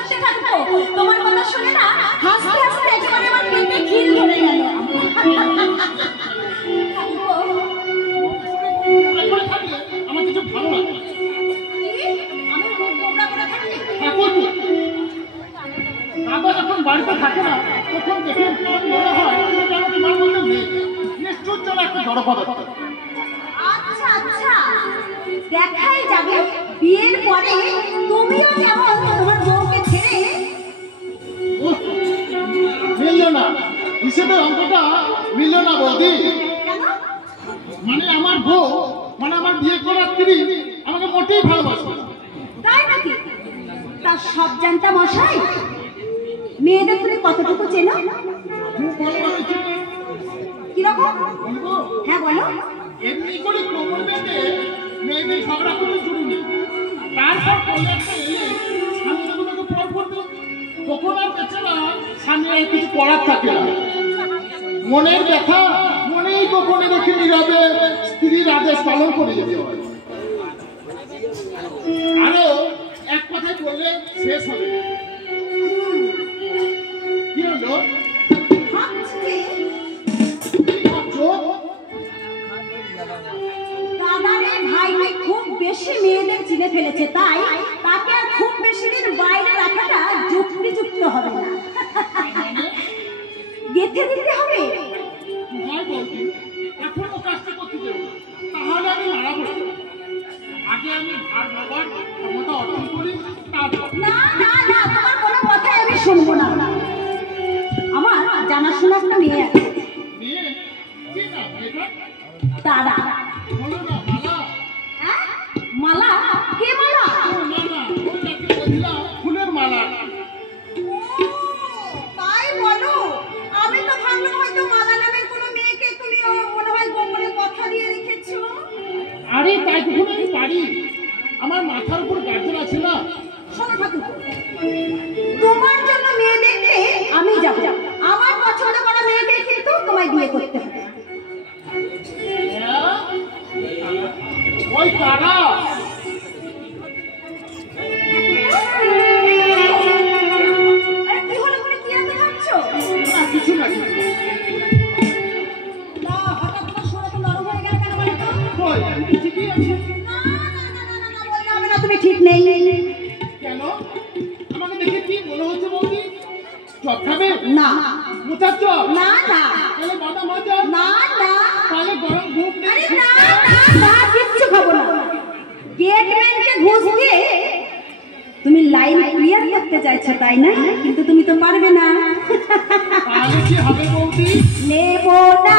সত্যি থাকবো তোমার কথা শুনে না হাসতে হাসতে একেবারে আমার পেটে খিল ধরে গেল। আমার কিছু ভালো লাগে আমি তোমরা করে থাকি দাদা যখন বাড়িতে থাকে না তখন দেখে মনে হয় যেন তোমার মধ্যে নেই, নিশ্চয় যেন একটা জড় পদার্থ। আচ্ছা আচ্ছা, দেখাই যাবে বিয়ের পরে তুমিও কেমন তোমার বউকে ছেড়ে মিলল না, হিসেবে অঙ্কটা মিলল না বৌদি। মানে আমার বউ, মানে আমার বিয়ে করার স্ত্রী আমাকে মোটেই ভালোবাসে না। তাই নাকি? তার সব জানতা মশাই, মেয়েদের তুমি কতটুকু চেনো? কিরকম? হ্যাঁ বলো। এমনি করে কোমর বেঁধে মেয়েদের ঝগড়া করে শুরু নেই, তারপর পরিবারটা এলে স্বামীগুলোকে পর করতে তখন আর বেচারা স্বামী আর কিছু করার থাকে না। মনের ব্যথা মনেই গোপনে রেখে নীরবে স্ত্রীর আদেশ পালন করে যেতে হয়। আরো এক কথায় বললে শেষ হবে না। কি হলো? দাদারে ভাইকে খুব বেশি মেয়েদের চিনে ফেলেছে, তাই তাকে আর খুব বেশি দিন বাইরে রাখাটা যুক্তিযুক্ত হবে না। গেঁথে দিতে হবে। এখনো কাজটা করতে দেবো, তাহলে আমি মারা বসতে আগে আমি ভার বাবার ক্ষমতা অর্জন করি। না না না, তোমার কোনো কথাই আমি শুনবো না। আমার জানাশোনা একটা মেয়ে আছে। তারা মালা। কে মালা? ফুলের মালা। তাই বলো? আমি তো ভাবলাম হয়তো মালা নামের কোনো মেয়েকে তুমি মনে হয় গোপনে কথা দিয়ে রেখেছো। আরে তাই কখন আমি পারি, আমার মাথার উপর গার্জেন আছে না। শোনো ঠাকুর, তোমার জন্য মেয়ে দেখতে আমি যাব, আমার পছন্দ করা মেয়েকে কিন্তু তোমায় বিয়ে করতে হবে। ওই তারা কি হলো, তুমি কি এত ভাবছো? কিছু না, না হঠাৎ তোমার সুর এত নরম হয়ে গেল কেন বলো তো? ঠিকই আছে। না না না না না, বলতে হবে না, তুমি ঠিক নেই। কেন? আমাকে দেখে কি মনে হচ্ছে বৌদি? চপ খাবে না? মোচার চপ? না না। তাহলে বাদাম ভাজা? না না। তাহলে গরম দুধ? আরে না না না, কিচ্ছু খাবো না। গেটম্যানকে ঘুষ দিয়ে তুমি লাইন ক্লিয়ার করতে চাইছো তাই না? কিন্তু তুমি তো পারবে না। তাহলে কি হবে বৌদি? নেব না